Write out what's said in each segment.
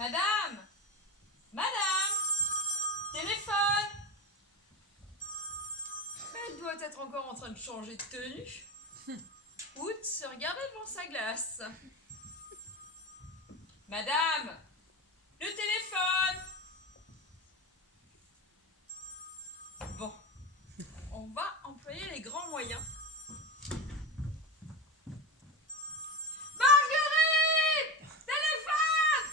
Madame! Madame! Téléphone! Elle doit être encore en train de changer de tenue. Ou de se regarder devant sa glace. Madame! Le téléphone! Bon, on va employer les grands moyens. Marguerite! Téléphone!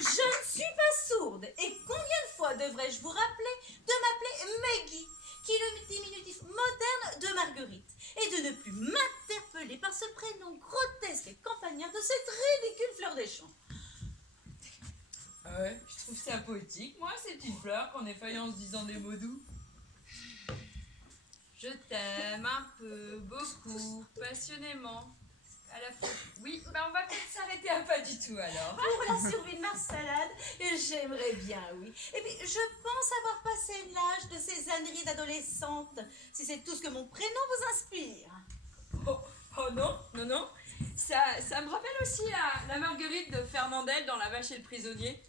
Je ne suis pas sourde. Et combien de fois devrais-je vous rappeler de m'appeler Maggie, qui est le diminutif moderne de Marguerite, et de ne plus m'interpeller par ce prénom grotesque et campagnard de cette ridicule fleur des champs. Ouais, je trouve ça poétique, moi, ces petites fleurs qu'on effeuille en se disant des mots doux. Je t'aime un peu, beaucoup, passionnément. À la fois. Oui, bah on va peut-être s'arrêter à pas du tout alors. Pour la survie de ma salade, j'aimerais bien, oui. Et puis, je pense avoir passé l'âge de ces âneries d'adolescente, si c'est tout ce que mon prénom vous inspire. Oh non, non, non. Ça me rappelle aussi la Marguerite de Fernandel dans La Vache et le Prisonnier.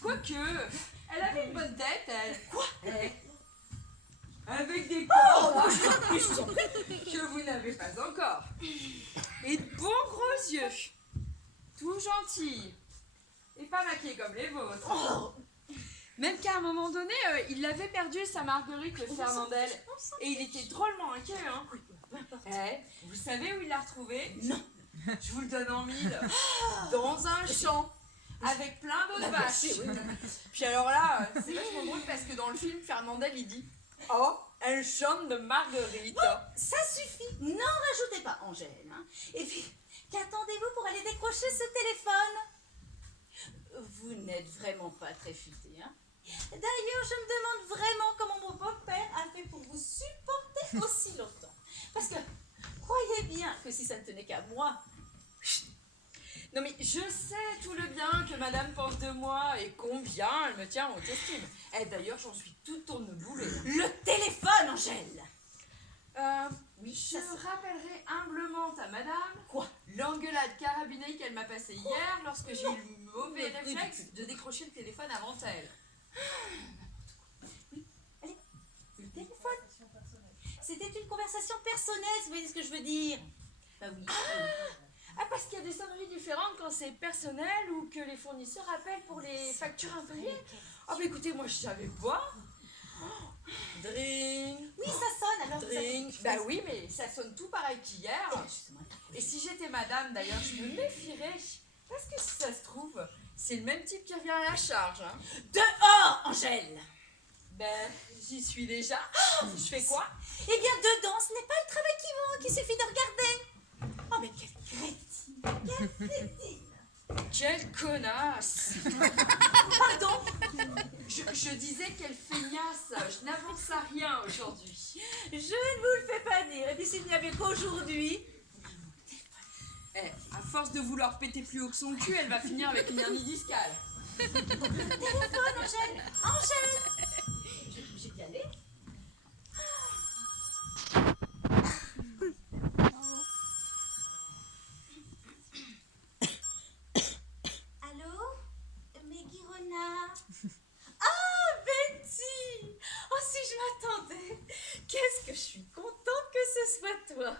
Quoique, elle avait une bonne tête, elle. Quoi? Avec des corps que vous n'avez pas encore. Et de bons gros yeux. Tout gentils. Et pas maquillés comme les vôtres. Même qu'à un moment donné, il avait perdu sa Marguerite de Fernandel. Et il était drôlement inquiet, hein. Vous savez où il l'a retrouvée? Non. Je vous le donne en mille. Dans un champ. Avec plein d'autres vaches. Puis alors là, c'est vachement drôle parce que dans le film, Fernandel, il dit: oh, elle chante de Marguerite. Bon, ça suffit. N'en rajoutez pas, Angèle. Hein. Et puis, qu'attendez-vous pour aller décrocher ce téléphone? Vous n'êtes vraiment pas très futé, hein. D'ailleurs, je me demande vraiment comment mon beau-père a fait pour vous supporter aussi longtemps. Parce que, croyez bien que si ça ne tenait qu'à moi... Non mais je sais tout le bien que madame pense de moi et combien elle me tient en haute estime. D'ailleurs, j'en suis toute tourneboulée. Le téléphone, Angèle! Oui, je rappellerai humblement à madame Quoi? l'engueulade carabinée qu'elle m'a passée hier lorsque j'ai eu le mauvais réflexe de décrocher le téléphone avant elle. Oui, allez, le téléphone. C'était une conversation personnelle, vous voyez ce que je veux dire? Bah oui. Ah, parce qu'il y a des sonneries différentes quand c'est personnel ou que les fournisseurs appellent pour les factures impayées. Ah bah écoutez, moi je savais pas. Dring. Oui, ça sonne alors. Dring. Bah oui, mais ça sonne tout pareil qu'hier. Et si j'étais madame d'ailleurs, je me méfierais. Parce que si ça se trouve, c'est le même type qui revient à la charge. Hein. Dehors, Angèle! Ben, j'y suis déjà. Je fais quoi? Eh bien, dedans, ce n'est pas le travail qui manque, il suffit de regarder. Oh, mais quelle crétine! Quelle crétine! Quelle connasse! Pardon? Je disais quelle feignasse! Je n'avance à rien aujourd'hui. Je ne vous le fais pas dire. Et puis s'il n'y avait qu'aujourd'hui... À force de vouloir péter plus haut que son cul, elle va finir avec une hernie discale. Le téléphone, Angèle! Angèle! Je suis obligée d'y aller. Allô? Maggie Renard? Ah, Betty! Oh, si je m'attendais! Qu'est-ce que je suis contente que ce soit toi!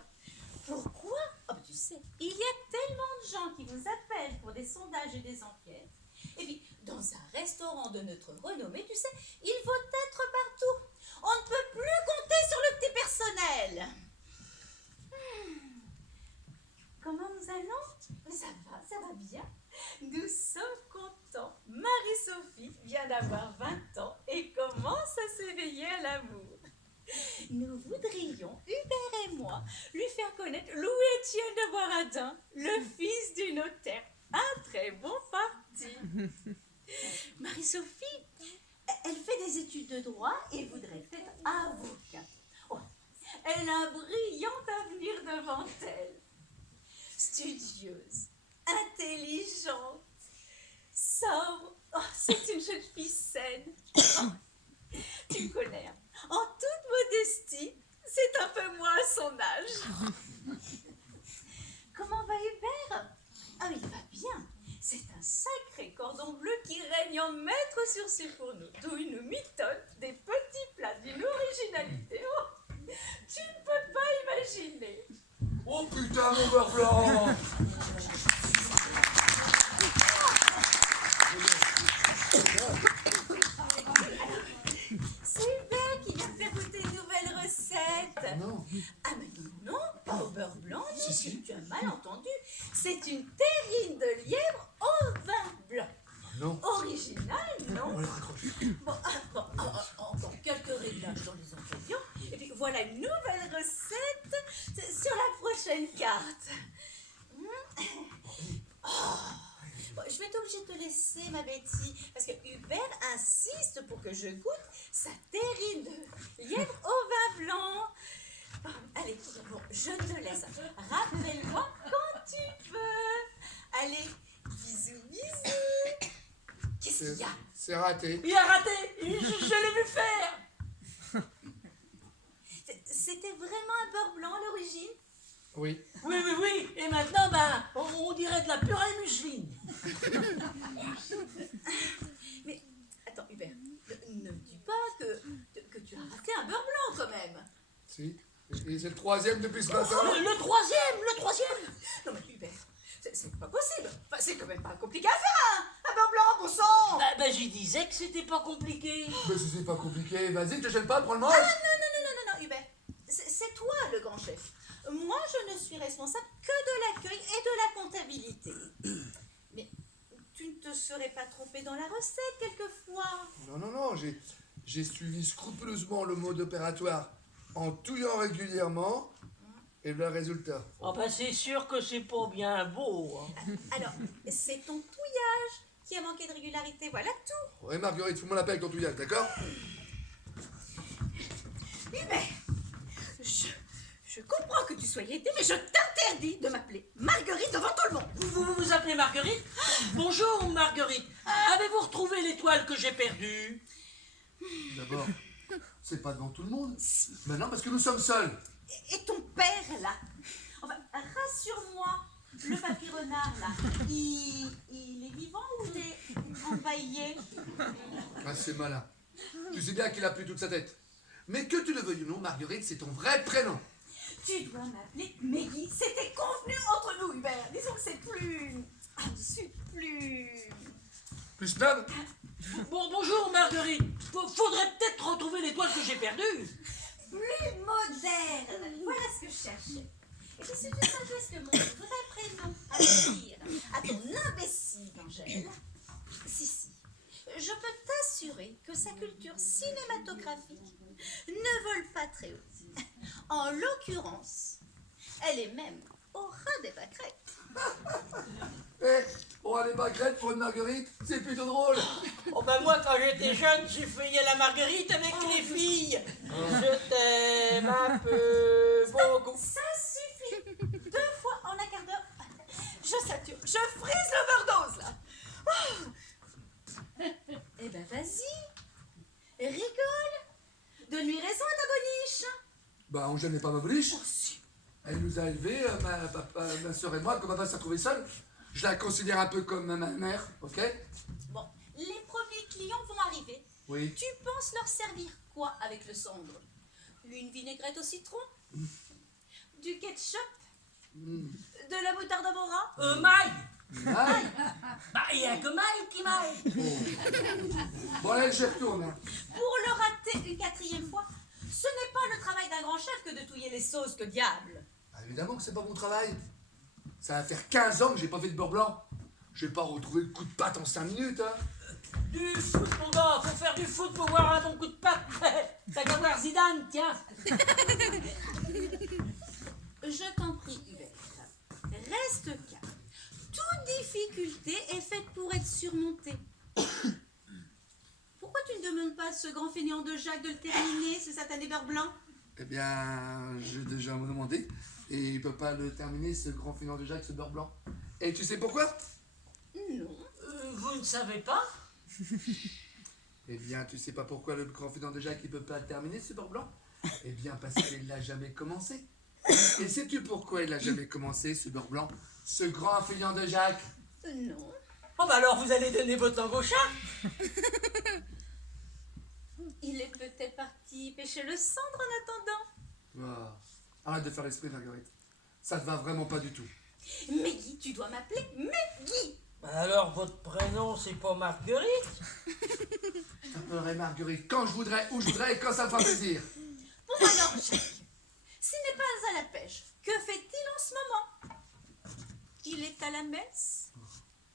Pourquoi? Oh, tu sais, il y a tellement de gens qui vous appellent pour des sondages et des enquêtes. Et puis, dans un restaurant de notre renommée, tu sais, il faut être partout. On ne peut plus compter sur le petit personnel. Comment nous allons? Ça va bien. Nous sommes contents. Marie-Sophie vient d'avoir 20 ans et commence à s'éveiller à l'amour. Nous voudrions, Hubert et moi, lui faire connaître Louis-Étienne de Boiradin, le fils du notaire. Un très bon parti. Marie-Sophie, elle fait des études de droit et voudrait être avocat. Oh, elle a un brillant avenir devant elle. Studieuse, intelligente, sobre. Oh, c'est une jeune fille saine. Oh, tu me connais, hein. En toute modestie, c'est un peu conçu pour nous, d'où une mitote, des petits plats d'une originalité. Oh, tu ne peux pas imaginer. Oh putain, mon beurre blanc! C'est Hubert qui vient faire goûter une nouvelle recette. Non. Ah mais non, pas au beurre blanc, non, Si. tu as mal entendu. C'est une terrine de lièvre au vin blanc. Non. Original, non? On les raccroche. Encore quelques réglages dans les ingrédients. Et puis voilà une nouvelle recette sur la prochaine carte. Bon, je vais être obligée de te laisser, ma Betty, parce que Hubert insiste pour que je goûte sa terrine de lièvre au vin blanc. Bon, allez, bon, je te laisse. Rappelle-moi quand tu veux. Allez, bisous, bisous. Qu'est-ce qu'il y a? C'est raté. Il a raté. Je l'ai vu faire. C'était vraiment un beurre blanc à l'origine? Oui. Oui. Et maintenant, on dirait de la purée museline. Mais, attends, Hubert, ne me dis pas que tu as raté un beurre blanc quand même. Si. Et c'est le troisième depuis ce matin. Le troisième. Non mais Hubert, c'est pas possible. Enfin, c'est quand même pas compliqué à faire, un beurre blanc, bon sang. J'y disais que c'était pas compliqué. Mais si c'est pas compliqué, vas-y, te gêne pas, prends le manche. Non, Hubert, c'est toi le grand chef. Moi, je ne suis responsable que de l'accueil et de la comptabilité. Mais tu ne te serais pas trompé dans la recette quelquefois? Non, j'ai suivi scrupuleusement le mode opératoire en touillant régulièrement et le résultat. C'est sûr que c'est pas bien beau. Hein. Alors, c'est ton touillage qui a manqué de régularité, voilà tout. Ouais, Marguerite, fous-moi la paix avec ton touillage, d'accord? Hubert, je comprends que tu sois irrité, mais je t'interdis de m'appeler Marguerite devant tout le monde. Vous vous appelez Marguerite? Bonjour Marguerite. Avez-vous retrouvé l'étoile que j'ai perdue? D'abord, c'est pas devant tout le monde. Maintenant, parce que nous sommes seuls. Et ton père, là? Enfin, rassure-moi, le papy renard, là, il est vivant ou il est empaillé? Ah, c'est malin. Tu sais bien qu'il a plus toute sa tête. Mais que tu le veuilles ou non, Marguerite, c'est ton vrai prénom. Tu dois m'appeler Meggy. C'était convenu entre nous, Hubert. Disons que c'est plus... Plus snob? Bonjour Marguerite. Faudrait peut-être retrouver l'étoile que j'ai perdue. Plus moderne. Voilà ce que je cherchais. Et puis si tu savais ce que mon vrai prénom a à dire à ton imbécile Angèle, si, je peux t'assurer que sa culture cinématographique ne vole pas très haut. En l'occurrence, elle est même au ras des pâquerettes. On a des pâquerettes pour une Marguerite, c'est plutôt drôle. Moi quand j'étais jeune, j'ai feuillé la Marguerite avec les filles. Je t'aime un peu, beaucoup. Ça suffit. 2 fois en un quart d'heure, je sature, je frise l'overdose là. Eh ben vas-y, rigole. Donne-lui raison à ta boniche. Bah, Angèle n'est pas ma bouliche. Oh, si. Elle nous a élevés, ma soeur et moi, quand papa s'est retrouvé seul. Je la considère un peu comme ma mère, ok? Bon, les premiers clients vont arriver. Oui. Tu penses leur servir quoi avec le sangre? Une vinaigrette au citron? Du ketchup? De la moutarde à Mora? Maï. Aïe. Il y a que Maï qui m'aille. Bon, allez, je retourne. Hein. Pour le rater une 4e fois, ce n'est pas le travail d'un grand chef que de touiller les sauces, que diable. Bah, évidemment que c'est pas mon travail. Ça va faire 15 ans que j'ai pas fait de beurre blanc. Je vais pas retrouver le coup de patte en 5 minutes, hein. Du foot, mon gars, faut faire du foot pour voir un bon coup de patte. T'as qu'à voir Zidane, tiens. Je t'en prie, Hubert. Reste calme. Toute difficulté est faite pour être surmontée. Pourquoi tu ne demandes pas à ce grand fainéant de Jacques de le terminer, ce satané beurre blanc? Eh bien, je vais déjà me demander. Et il peut pas le terminer, ce grand filant de Jacques, ce beurre blanc. Et tu sais pourquoi? Non. Vous ne savez pas? Eh bien, tu sais pas pourquoi le grand filant de Jacques, il peut pas le terminer, ce beurre blanc? Eh bien, parce qu'il l'a jamais commencé. Et sais-tu pourquoi il l'a jamais commencé, ce beurre blanc? Ce grand filant de Jacques? Non. Oh bah alors vous allez donner votre langue au chat. Il est peut-être parti pêcher le cendre en attendant. Ah, arrête de faire l'esprit, Marguerite. Ça te va vraiment pas du tout. Meggy, tu dois m'appeler Meggy. Bah alors votre prénom c'est pas Marguerite? Je t'appellerai Marguerite quand je voudrais, où je voudrais et quand ça me fera plaisir. Bon alors, Jacques, s'il n'est pas à la pêche, que fait-il en ce moment? Il est à la messe.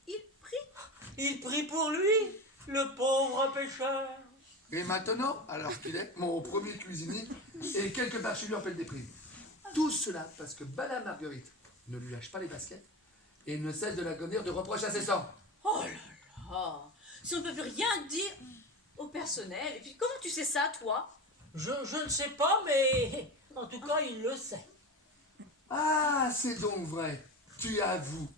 Il prie. Il prie pour lui, le pauvre pêcheur. Et maintenant, alors qu'il est mon premier cuisinier et quelque part chez lui en paie des primes. Tout cela parce que Madame Marguerite ne lui lâche pas les baskets et ne cesse de la gommer de reproches incessants. Oh là là. Si on ne peut plus rien dire au personnel. Et puis comment tu sais ça, toi? Je ne sais pas, mais en tout cas il le sait. Ah, c'est donc vrai. Tu avoues.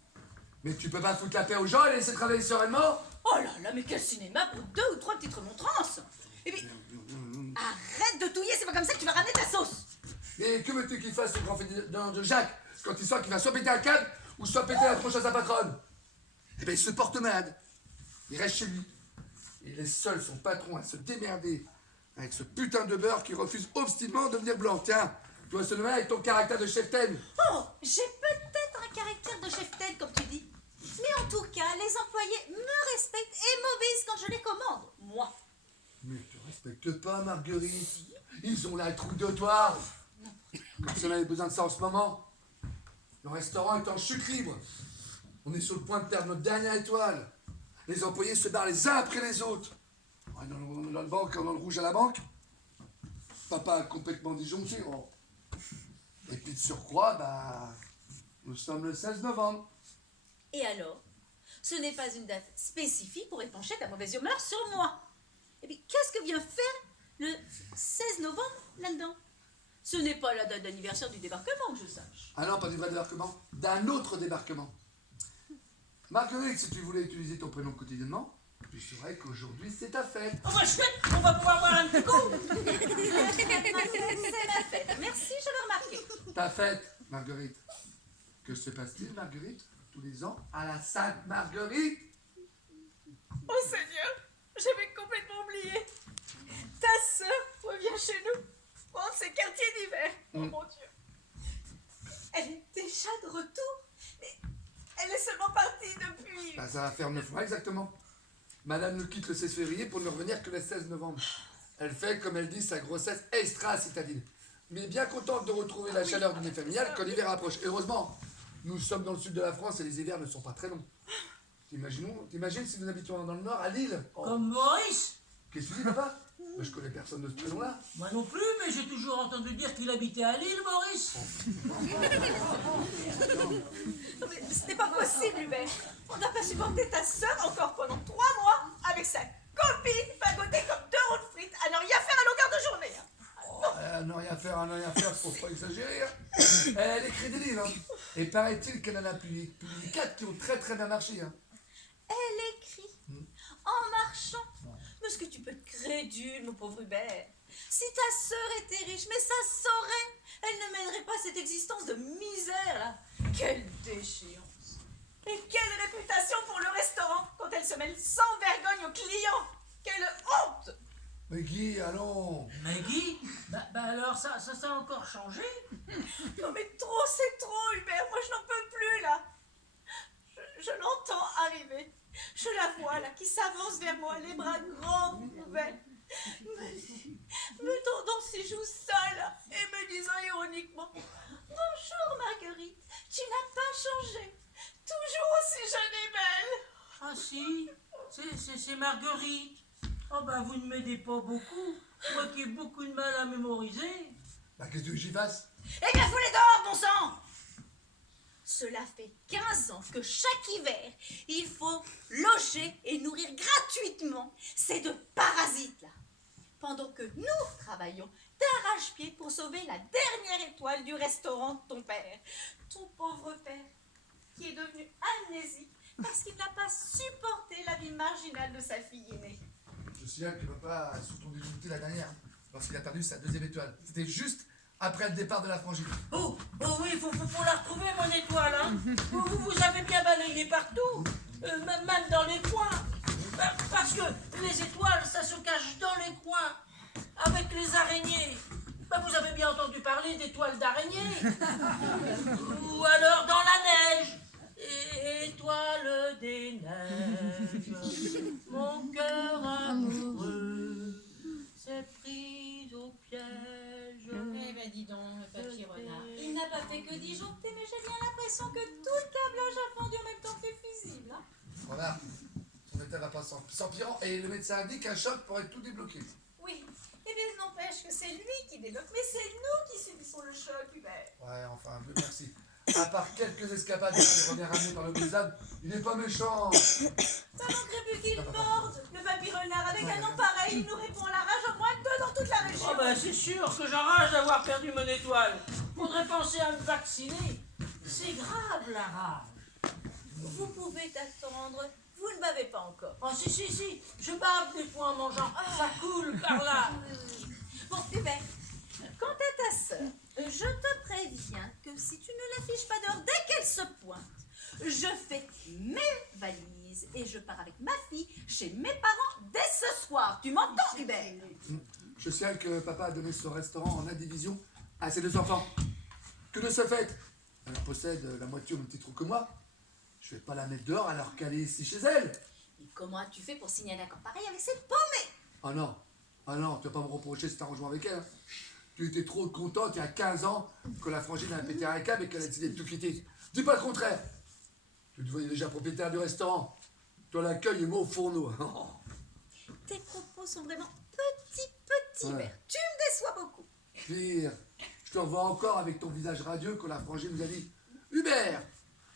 Mais tu peux pas foutre la paix aux gens et les laisser travailler sereinement? Oh là là, mais quel cinéma pour 2 ou 3 petites remontrances. Et puis, arrête de touiller, c'est pas comme ça que tu vas ramener ta sauce. Et que veux-tu qu'il fasse, ce grand fédérateur de Jacques, quand il sent qu'il va soit péter un câble ou soit péter la tronche à sa patronne? Eh ben, il se porte malade. Il reste chez lui. Il laisse seul son patron à se démerder avec ce putain de beurre qui refuse obstinément de devenir blanc. Tiens, tu vois ce nommer avec ton caractère de chef-taine. Oh, j'ai peut-être un caractère de chef-tête, comme tu dis. Mais en tout cas, les employés me respectent et m'obéissent quand je les commande. Moi. Mais ils te respectent pas, Marguerite. Ils ont la trouille de toi. Comme si on avait besoin de ça en ce moment. Le restaurant est en chute libre. On est sur le point de perdre notre dernière étoile. Les employés se barrent les uns après les autres. On est dans le banque, dans le rouge à la banque. Papa a complètement disjoncté. Oh. Et puis de surcroît, bah, nous sommes le 16 novembre. Et alors? Ce n'est pas une date spécifique pour épancher ta mauvaise humeur sur moi. Et puis, qu'est-ce que vient faire le 16 novembre là-dedans? Ce n'est pas la date d'anniversaire du débarquement, que je sache. Ah non, pas du vrai débarquement, d'un autre débarquement. Marguerite, si tu voulais utiliser ton prénom quotidiennement, tu saurais qu'aujourd'hui c'est ta fête. Oh bah chouette, on va pouvoir boire un petit coup. C'est ma fête. Merci, je l'ai remarqué. Ta fête, Marguerite. Que se passe-t-il, Marguerite, tous les ans à la Sainte Marguerite? Oh Seigneur, j'avais complètement oublié. Ta sœur revient chez nous prendre ses quartiers d'hiver. Oh mon Dieu. Elle est déjà de retour, mais elle est seulement partie depuis... Bah, ça va faire 9 mois exactement. Madame nous quitte le 16 février pour ne revenir que le 16 novembre. Elle fait, comme elle dit, sa grossesse extra-citadine. Mais bien contente de retrouver la chaleur d'une vie familiale quand l'hiver approche. Heureusement, nous sommes dans le sud de la France et les hivers ne sont pas très longs. T'imagines si nous habitons dans le nord, à Lille? Oh. Comme Maurice? Qu'est-ce que tu dis, papa? Bah, je connais personne de ce prénom-là. Moi non plus, mais j'ai toujours entendu dire qu'il habitait à Lille, Maurice. Non, mais ce n'est pas possible, Hubert. On n'a pas supporté ta sœur encore pendant 3 mois avec sa copine pagotée comme 2 ronds de frites à ne rien faire à longueur de journée. Ne rien faire, faut pas exagérer. Hein. Elle écrit des livres. Hein. Et paraît-il qu'elle en a publié 4 qui ont très très bien marché. Hein. Elle écrit en marchant. Mais est-ce que tu peux être crédule, mon pauvre Hubert? Si ta sœur était riche, mais ça saurait. Elle ne mènerait pas cette existence de misère, là. Quelle déchéance. Et quelle réputation pour le restaurant quand elle se mêle sans vergogne aux clients. Quelle honte. Mais Guy, allons. Maggie? Bah alors ça a encore changé? Non mais trop, c'est trop, Hubert. Moi, je n'en peux plus, là. Je l'entends arriver. Je la vois, là, qui s'avance vers moi, les bras grands ouverts, me tendant ses joues sales et me disant ironiquement: bonjour, Marguerite, tu n'as pas changé. Toujours aussi jeune et belle. Ah si, c'est Marguerite. Oh bah vous ne m'aidez pas beaucoup. Moi qui ai beaucoup de mal à mémoriser. Bah qu'est-ce que j'y fasse? Eh bien, fous-les dehors, bon sang. Cela fait 15 ans que chaque hiver, il faut loger et nourrir gratuitement ces 2 parasites-là. Pendant que nous travaillons d'arrache-pied pour sauver la dernière étoile du restaurant de ton père. Ton pauvre père, qui est devenu amnésique parce qu'il n'a pas supporté la vie marginale de sa fille aînée. Je signale que papa a surtout dégoûté la dernière, lorsqu'il a perdu sa 2e étoile. C'était juste après le départ de la frangine. Oh oui, faut la retrouver, mon étoile, hein. Vous avez bien balayé partout. même dans les coins. Parce que les étoiles, ça se cache dans les coins, avec les araignées. Vous avez bien entendu parler d'étoiles d'araignées. Ou alors dans la neige. Étoile des neiges, mon cœur amoureux s'est pris au piège. Eh ben dis donc, papy renard. Il n'a pas fait que disjoncter, mais j'ai bien l'impression que tout le câblage a fondu en même temps que les fusibles. Hein. Voilà. Son état va pas s'empirant et le médecin indique qu'un choc pourrait tout débloquer. Oui, et bien n'empêche que c'est lui qui débloque, mais c'est nous qui subissons le choc, Hubert. Ouais, enfin, Dieu merci. À part quelques escapades qui revenaient ramener par le blizzard, il n'est pas méchant. Ça manquerait plus qu'il morde. Le papy renard, avec un nom pareil, il nous répond la rage au moins deux dans toute la région. Oh c'est sûr que j'enrage d'avoir perdu mon étoile. Faudrait penser à me vacciner. C'est grave la rage. Vous pouvez attendre, vous ne bavez pas encore. Oh si, je bave des fois en mangeant. Ça coule par là. Bon, Hubert, quant à ta sœur, je te préviens que si tu ne l'affiches pas dehors dès qu'elle se pointe, je fais mes valises et je pars avec ma fille chez mes parents dès ce soir. Tu m'entends, Hubert? Je sais que papa a donné ce restaurant en indivision à ses deux enfants. Que de ce fait, elle possède la moitié au même titre que moi. Je vais pas la mettre dehors alors qu'elle est ici chez elle. Et comment as-tu fait pour signer un accord pareil avec cette paumée? Ah non, tu vas pas me reprocher cet arrangement avec elle. Hein. Tu étais trop contente il y a 15 ans que la frangine a pété un câble et qu'elle a décidé de tout quitter. Dis pas le contraire. Tu te voyais déjà propriétaire du restaurant. Toi, l'accueil est moi au fourneau. Tes propos sont vraiment petits, Ouais. Hubert. Tu me déçois beaucoup. Pire, je te revois encore avec ton visage radieux quand la frangine nous a dit « Hubert,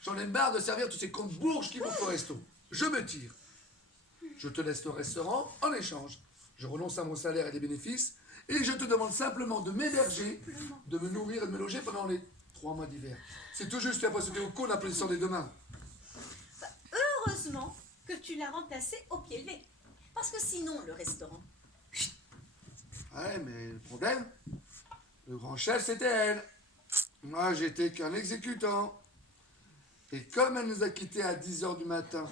j'en ai marre de servir tous ces comptes bourges qui vont au resto. Je me tire. Je te laisse le restaurant en échange. Je renonce à mon salaire et des bénéfices et je te demande simplement de m'héberger, de me nourrir et de me loger pendant les 3 mois d'hiver. C'est tout juste, tu vas pas sauter au cou en applaudissant des deux mains. Bah, heureusement que tu l'as remplacé au pied levé. Parce que sinon, le restaurant... Ouais, mais le problème, le grand chef, c'était elle. Moi, j'étais qu'un exécutant. Et comme elle nous a quittés à 10h du matin,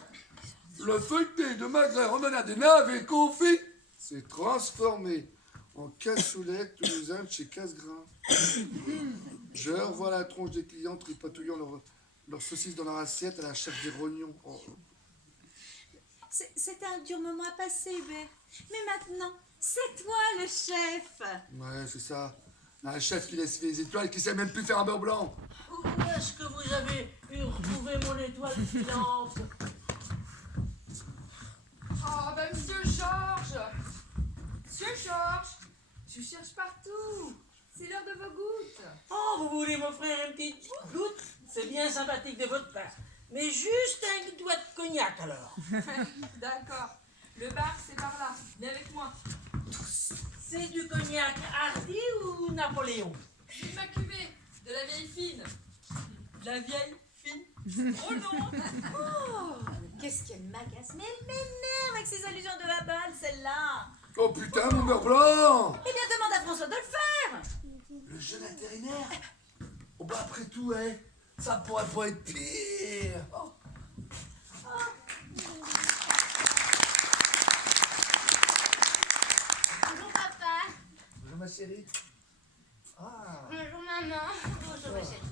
le feuilleté de magret remenade des navets confits s'est transformé en cassoulet toulousain de chez Cassegrain. Je revois la tronche des clients tripatouillant leurs saucisses dans leur assiette à la chef des rognons. Oh. C'était un dur moment à passer, Hubert. Mais maintenant, c'est toi le chef. Ouais, c'est ça. Un chef qui laisse les étoiles, qui sait même plus faire un beurre blanc. Où est-ce que vous avez pu retrouver mon étoile filante? Oh, bah, monsieur Georges! Monsieur Georges! Je cherche partout! C'est l'heure de vos gouttes! Oh, vous voulez m'offrir une petite goutte? C'est bien sympathique de votre part. Mais juste un doigt de cognac alors. D'accord. Le bar, c'est par là. Venez avec moi. C'est du cognac Hardy ou Napoléon? Ma cuvée, de la vieille fine. La vieille fine. Oh non! Oh, qu'est-ce qu'elle m'agace. Mais elle m'énerve avec ses allusions de la balle, celle-là. Oh putain, mon beurre blanc! Eh bien, demande à François de le faire. Le jeune intérimaire? Oh bah après tout, hein, ça pourrait pas être pire. Oh. Bonjour papa. Bonjour ma chérie. Ah. Bonjour maman. Bonjour, ma chérie.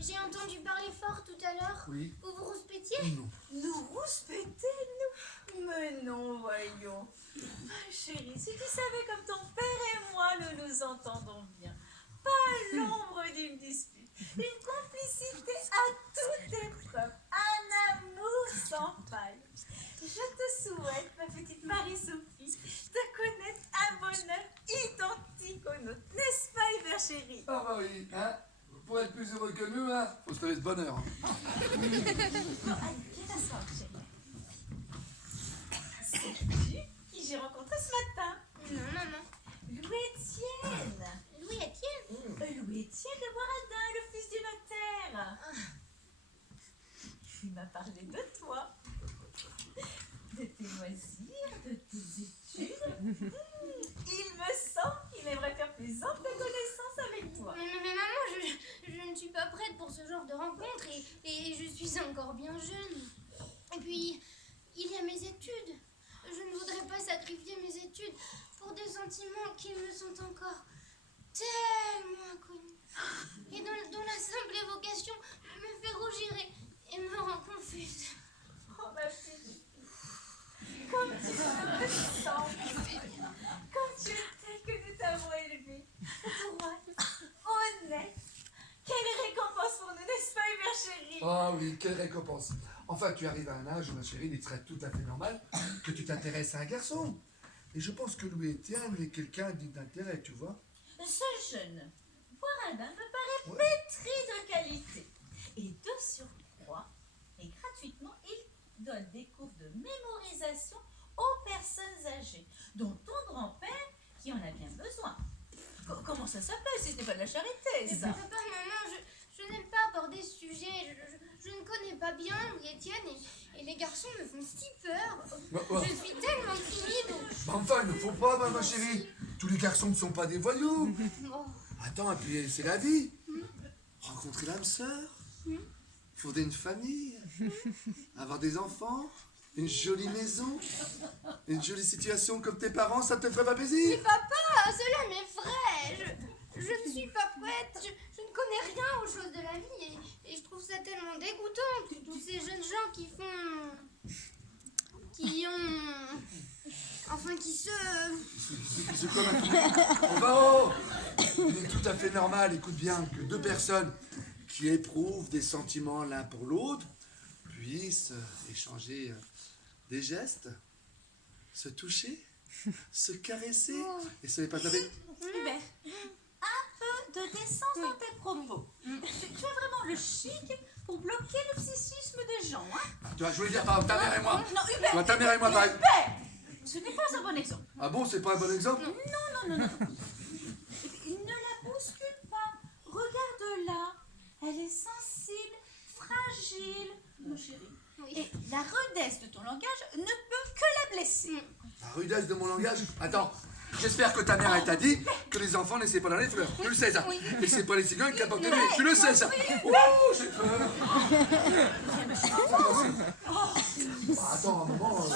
J'ai entendu parler fort tout à l'heure. Oui. Vous vous rouspétiez? Non. Nous rouspéter, nous? Mais non, voyons. Ah, chérie, si tu savais comme ton père et moi, nous nous entendons bien. Pas l'ombre d'une dispute. Une complicité à toute épreuve. Un amour sans faille. Je te souhaite, ma petite Marie-Sophie, de connaître un bonheur identique au nôtre. N'est-ce pas, Hubert, chérie? Ah bah oui, hein. Pour être plus heureux que nous, hein, faut se lever de bonne heure. Hein. Bon, allez, viens t'asseoir, chérie. Sais-tu qui j'ai rencontré ce matin? Non maman. Louis-Étienne. Louis-Étienne? Louis-Étienne de Boiradin, le fils du notaire. Il m'a parlé de toi, de tes loisirs, de tes études. Il me semble qu'il aimerait faire plus ample connaissance avec toi. Mais maman, je ne suis pas prête pour ce genre de rencontre et je suis encore bien tellement inconnue. Et dont la simple évocation me fait rougir et me rend confuse. Oh ma fille, comme tu me sens, comme tu es telle que nous t'avons élevée, droite, honnête. Quelle récompense pour nous, n'est-ce pas, Hubert chéri? Ah oui, quelle récompense. Enfin, tu arrives à un âge, ma chérie, il serait tout à fait normal que tu t'intéresses à un garçon. Et je pense que Louis Étienne est quelqu'un digne d'intérêt, tu vois. Ce jeune, voire Albin, me paraît pétri de qualité. Et de surcroît, et gratuitement, il donne des cours de mémorisation aux personnes âgées, dont ton grand-père qui en a bien besoin. Comment ça s'appelle si ce n'est pas de la charité, ça? Papa, maman, je n'aime pas aborder ce sujet. Je ne connais pas bien Louis-Étienne et les garçons me font si peur. Je suis tellement timide. Mais enfin, il ne faut pas, ma chérie. Tous les garçons ne sont pas des voyous. Oh. Attends, et puis c'est la vie. Rencontrer l'âme sœur, fonder une famille, avoir des enfants, une jolie maison, une jolie situation comme tes parents, ça te ferait pas plaisir? Mais papa, cela m'effraie. Je ne suis pas prête. Je ne connais rien aux choses de la vie et je trouve ça tellement dégoûtant. Tous ces jeunes gens qui se... C'est comme un truc. Oh, bah, oh. Il est tout à fait normal, écoute bien, que deux personnes qui éprouvent des sentiments l'un pour l'autre puissent échanger des gestes, se toucher, se caresser. Et ce n'est pas taper. Hubert, un peu de décence dans tes propos. Tu as vraiment le chic pour bloquer le psychisme des gens, hein? Tu vois, je voulais dire par exemple, ta mère et moi. Non, Hubert! Tu vois, ta mère et moi, pareil. Hubert! Ce n'est pas un bon exemple. Ah bon, c'est pas un bon exemple? Non. Ne la bouscule pas. Regarde-la. Elle est sensible, fragile, mon chéri. Oui. Et la rudesse de ton langage ne peut que la blesser. La rudesse de mon langage. Attends, j'espère que ta mère, elle t'a dit que les enfants n'essaient pas dans les fleurs. Tu le sais, ça. Et c'est pas les cigognes qui apportent le nez. Tu le sais, ça. Oh, j'ai peur. Ah, attends un moment.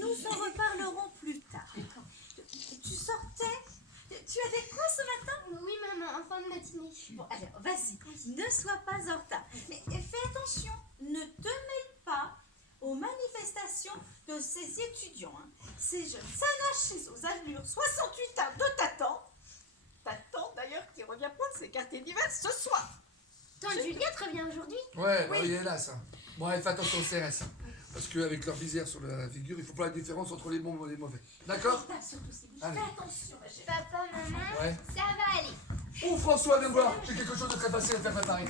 Nous en reparlerons plus tard. Tu sortais? Tu as des cours ce matin? Oui, maman, en fin de matinée. Bon, alors, vas-y, ne sois pas en retard. Mais fais attention, ne te mêle pas aux manifestations de ces étudiants. Hein. Ces jeunes s'anachés aux allures 68 ans de ta tante. Ta tante, d'ailleurs, qui revient prendre ses quartiers d'hiver ce soir. Tante Juliette revient aujourd'hui? Ouais, bah oui, hélas. Hein. Bon, allez, fais attention au CRS. Hein. Parce qu'avec leur visière sur la figure, il faut pas la différence entre les bons et les mauvais. D'accord? Surtout si vous Allez. faites attention, ma chérie. Papa, maman, Ouais. ça va aller. Oh, François, viens me voir. J'ai quelque chose de très facile à faire préparer.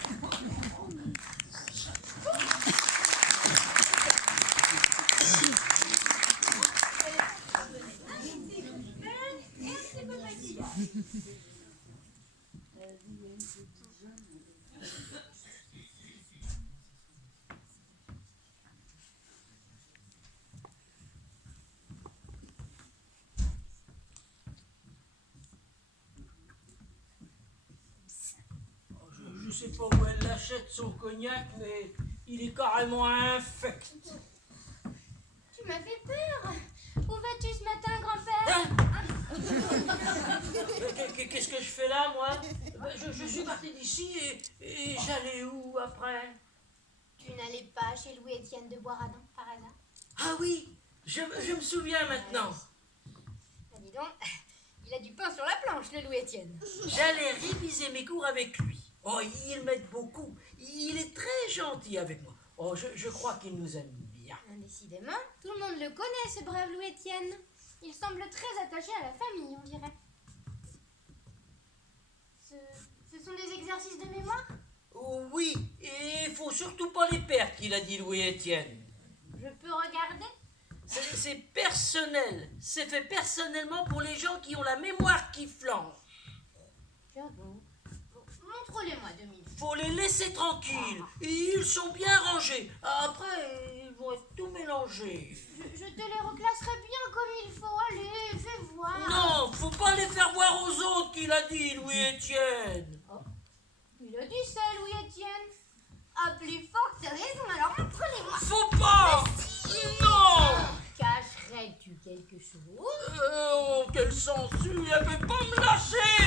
Je sais pas où elle achète son cognac, mais il est carrément infect. Tu m'as fait peur. Où vas-tu ce matin, grand-père? Qu'est-ce que je fais là, moi? Je suis parti d'ici et j'allais où après? Tu n'allais pas chez Louis-Étienne de Boiradin, par hasard? Ah oui, je me souviens maintenant. Ah, dis donc, il a du pain sur la planche, le Louis-Étienne. J'allais réviser mes cours avec lui. Oh, il m'aide beaucoup. Il est très gentil avec moi. Oh, je crois qu'il nous aime bien. Décidément, tout le monde le connaît, ce brave Louis-Étienne. Il semble très attaché à la famille, on dirait. Ce sont des exercices de mémoire? Oh, oui, et il faut surtout pas les perdre, qu'il a dit Louis-Étienne. Je peux regarder? C'est personnel. C'est fait personnellement pour les gens qui ont la mémoire qui flanche. J'avoue. Montre-les-moi 2 minutes. Faut les laisser tranquilles. Et ils sont bien rangés. Après, ils vont être tout mélangés. Je te les reclasserai bien comme il faut. Allez, fais voir. Non, faut pas les faire voir aux autres, qu'il a dit Louis-Étienne. Il a dit ça, Louis-Étienne. À plus forte raison, alors montre-les-moi. Faut pas. Non. Cacherais-tu quelque chose? Oh, quelle censure, elle peut pas me lâcher.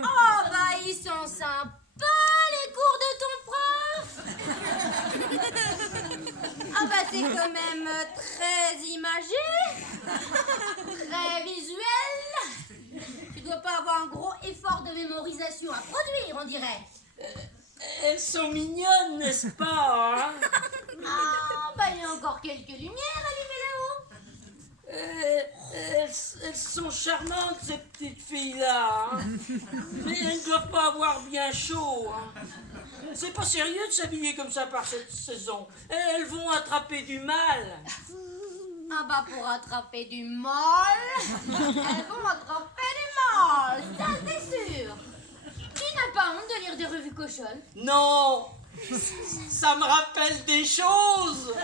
Oh bah ils sont sympas les cours de ton prof. Ah bah c'est quand même très imagé, très visuel. Tu dois pas avoir un gros effort de mémorisation à produire, on dirait. Elles sont mignonnes, n'est-ce pas, hein? Ah bah il y a encore quelques lumières allumées là-haut. Elles sont charmantes, ces petites filles-là, hein. Mais elles ne doivent pas avoir bien chaud, hein. C'est pas sérieux de s'habiller comme ça par cette saison. Elles vont attraper du mal. Ah bah pour attraper du mal, elles vont attraper du mal, ça c'est sûr. Tu n'as pas honte de lire des revues cochonnes? Non, ça me rappelle des choses.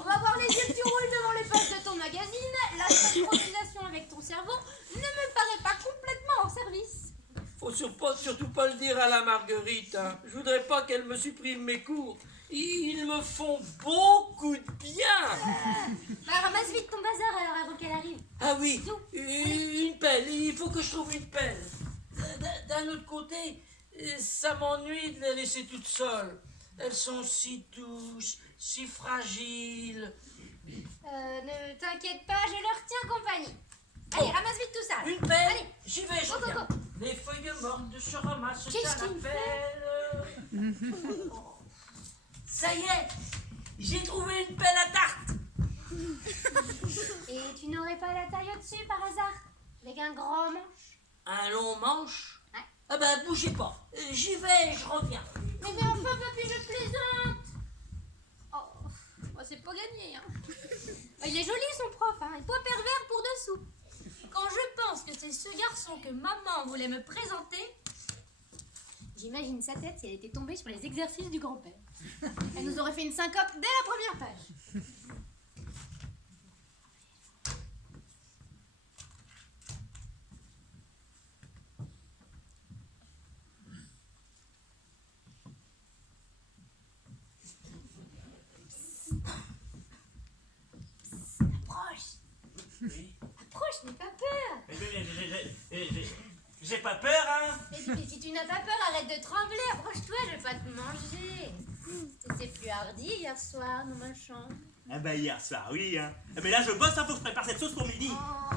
On va voir les yeux que tu roules devant les pages de ton magazine. La synchronisation avec ton cerveau ne me paraît pas complètement hors service. Faut surtout pas le dire à la Marguerite, hein. Je voudrais pas qu'elle me supprime mes cours. Ils me font beaucoup de bien. Bah ramasse vite ton bazar alors avant qu'elle arrive. Ah oui, une pelle. Il faut que je trouve une pelle. D'un autre côté, ça m'ennuie de les laisser toutes seules. Elles sont si douces, si fragiles. Ne t'inquiète pas, je leur tiens compagnie. Allez, ramasse vite tout ça. Une pelle. Allez. J'y vais, je Go, go, viens. go. Les feuilles mortes se ramassent Qu'est-ce à la qu'il pelle. Ça y est, j'ai trouvé une pelle à tarte. Et tu n'aurais pas la taille au-dessus par hasard? Avec un grand manche? Un long manche. Ouais. Ah ben, bougez pas. J'y vais, je reviens. Mais enfin, papy, je plaisante. Oh, c'est pas gagné, hein. Il est joli, son prof, hein. Et pas pervers pour dessous. Quand je pense que c'est ce garçon que maman voulait me présenter, j'imagine sa tête si elle était tombée sur les exercices du grand-père. Elle nous aurait fait une syncope dès la première page. Approche. Approche, n'aie pas peur. J'ai pas peur, hein? Mais si tu n'as pas peur, arrête de trembler. Approche-toi, je vais pas te manger. C'est plus hardi hier soir dans ma chambre. Ah bah hier soir, oui, hein. Mais là, je bosse, hein, faut que je prépare cette sauce pour midi. Oh,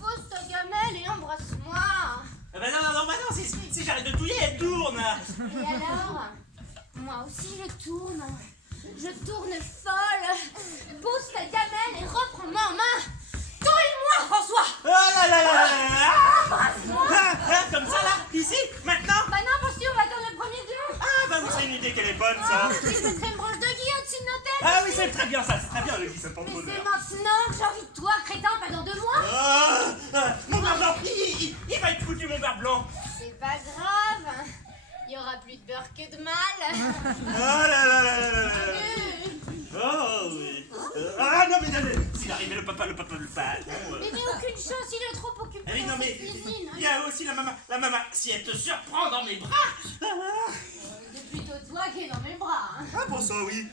pose ta gamelle et embrasse-moi. Ah bah non, si j'arrête de touiller, elle tourne. Et alors? Moi aussi je tourne. Je tourne folle. Pose ta gamelle et reprends-moi en main. Touille-moi, François. Oh là là là là là. Embrasse-moi. Comme ça, là, ici, maintenant. Bah non, parce qu'on va dans le premier plan. Ah bah oui, c'est une idée qu'elle est bonne, ça. Je mettrai une branche de gui au-dessus de nos têtes. Ah oui, c'est très bien, ça, c'est très bien, le dit, ça porte Mais c'est bonheur. maintenant que j'ai envie de toi, crétin, pas dans 2 mois. Mon beurre blanc, il va être foutu, mon beurre blanc. C'est pas grave. Il y aura plus de beurre que de mal. Oh là là là là là là. Oh oui. Ah non, mais s'il arrivait le papa. Mais aucune chance, il est trop occupé Ah oui, non, dans mais cette cuisine. il y a aussi la maman, si elle te surprend dans mes bras. C'est plutôt toi qui es dans mes bras. Hein. Ah bon ça, oui.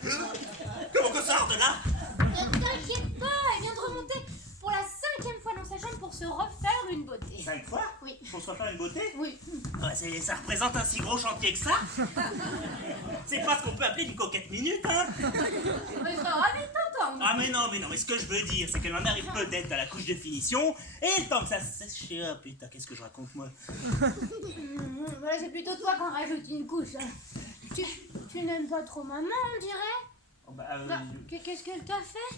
Comment qu'on sort de là? Ne t'inquiète pas, elle vient de remonter pour la 5e fois dans sa chambre pour se refaire une beauté. 5 fois? Oui. Pour se refaire une beauté? Oui. Ouais, ça représente un si gros chantier que ça. C'est pas ce qu'on peut appeler une coquette minute, hein. Mais ça va vite t'entendre. Ah mais non, mais ce que je veux dire, c'est qu'elle en arrive peut-être à la couche de finition, et le temps que ça sèche, oh putain, qu'est-ce que je raconte, moi? Voilà, c'est plutôt toi qu'on rajoute une couche. Hein. Tu n'aimes pas trop maman, on dirait. Oh, bah, Qu'est-ce qu'elle t'a fait?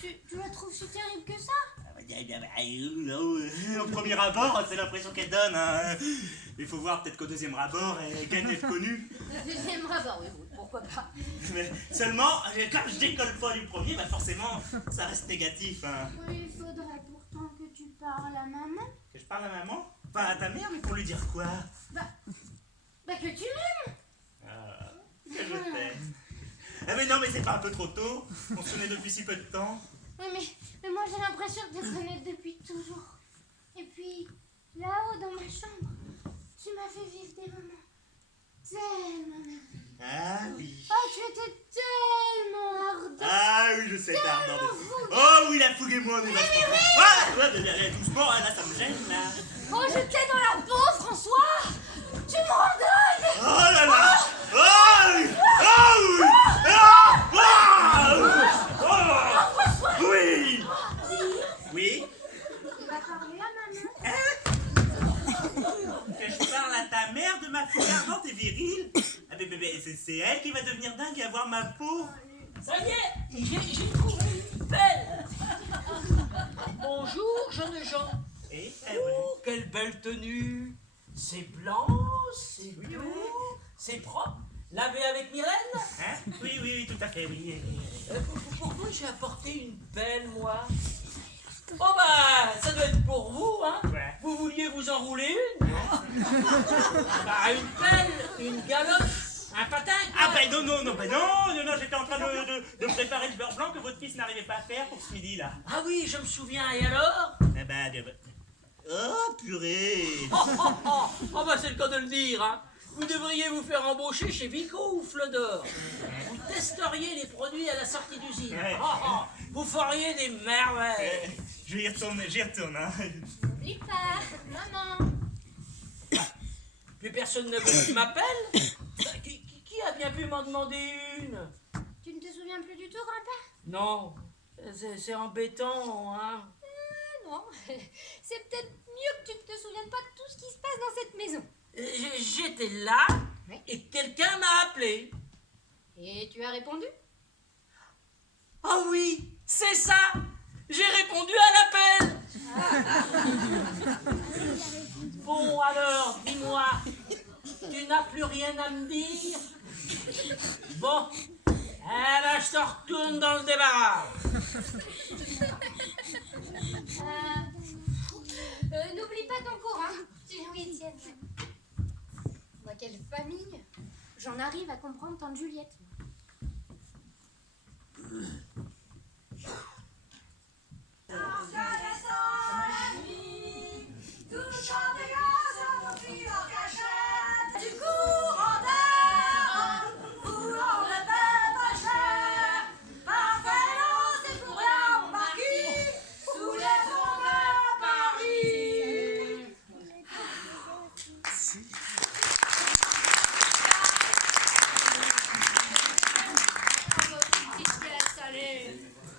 Tu la trouves si terrible que ça? Au premier rapport, c'est l'impression qu'elle donne, hein. Il faut voir peut-être qu'au deuxième rapport, elle gagne d'être connue. Le deuxième rapport, oui, pourquoi pas. Mais seulement, comme je décolle pas du premier, bah forcément, ça reste négatif, hein. Oui, il faudrait pourtant que tu parles à maman. Que je parle à maman? Enfin, à ta mère, mais pour lui dire quoi? Bah que tu m'aimes. Que je t'aime. Ah mais non, mais c'est pas un peu trop tôt? On se connaît depuis si peu de temps. Oui, mais moi j'ai l'impression de te connaître depuis toujours. Et puis, là-haut dans ma chambre, tu m'as fait vivre des moments tellement merveilleux. Ah oui. Oh, tu étais tellement ardent. Ah oui, je sais, pardon. Oh oui, la fougue et moi, on est vachement. Ah, ouais, doucement, là, ça me gêne, là. Oh, je t'ai dans la peau, François. Tu me rends dingue. Oh là là. Oh oui. Oh oui. Ah, oui. Oui. Tu vas parler à maman. Que je parle à ta mère de ma fille ardente et virile. Ah, mais c'est elle qui va devenir dingue et avoir ma peau. Ça y est, j'ai trouvé une belle. Bonjour, jeunes gens. Et Oh, quelle belle tenue. C'est blanc, c'est doux, c'est propre. Lavé avec Myrène. hein? Oui, tout à fait, oui. Pourquoi j'ai apporté une pelle, moi? Oh bah, ça doit être pour vous, hein? Ouais. Vous vouliez vous enrouler une? Bah, une pelle, une galoche, un patin. Ah ben non, j'étais en train de préparer le beurre blanc que votre fils n'arrivait pas à faire pour ce midi, là. Ah oui, je me souviens, et alors? Eh ben, oh, purée. Oh bah c'est le cas de le dire, hein. Vous devriez vous faire embaucher chez Vico ou Flodor. Vous testeriez les produits à la sortie d'usine. Ouais. Vous feriez des merveilles. Je vais j'y retourne, hein. N'oublie pas, maman. Plus personne ne veut qui m'appelle. Qui a bien pu m'en demander une? Tu ne te souviens plus du tout, grand-père? Non, c'est embêtant, hein. Non, c'est peut-être mieux que tu ne te souviennes pas de tout ce qui se passe dans cette maison. J'étais là et quelqu'un m'a appelé. Et tu as répondu? Ah oui, c'est ça. J'ai répondu à l'appel. Bon alors, dis-moi, tu n'as plus rien à me dire? Bon, eh ben je te retourne dans le débarras. N'oublie pas ton cours, hein? Oui, tiens. Moi, quelle famille! J'en arrive à comprendre tante Juliette.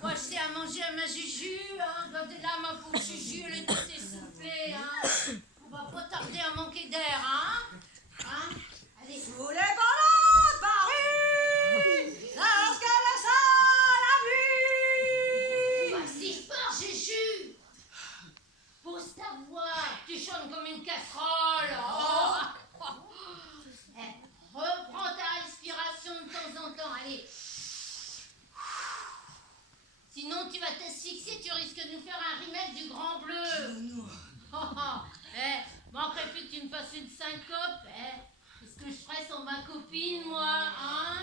Moi, je sais à manger à ma Juju, hein. Quand t'es là, ma pauvre Juju, elle est toute essoufflée, hein. On va pas tarder à manquer d'air, hein. Hein? Allez. Sous les ballons de Paris, lorsqu'elle est seule à vue. Vas-y, fort, Juju. Pose ta voix, tu chantes comme une casserole. Oh. Eh, reprends ta respiration de temps en temps, allez. Sinon, tu vas t'asphyxier, tu risques de nous faire un remake du Grand Bleu. Manquerait plus que tu me fasses une syncope. Qu'est-ce que je ferais sans ma copine, moi, hein?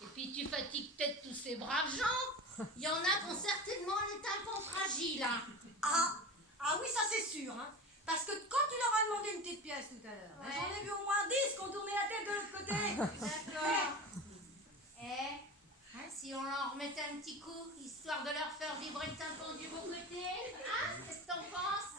Et puis tu fatigues peut-être tous ces braves gens. Il y en a qui ont certainement les tympans fragiles, hein. Ah oui, ça c'est sûr, hein. Parce que quand tu leur as demandé une petite pièce tout à l'heure, Ouais. j'en ai vu au moins 10 qui ont tourné la tête de l'autre côté. D'accord. Si on leur remettait un petit coup, histoire de leur faire vibrer le tympan du beau côté, hein? Qu'est-ce que t'en penses?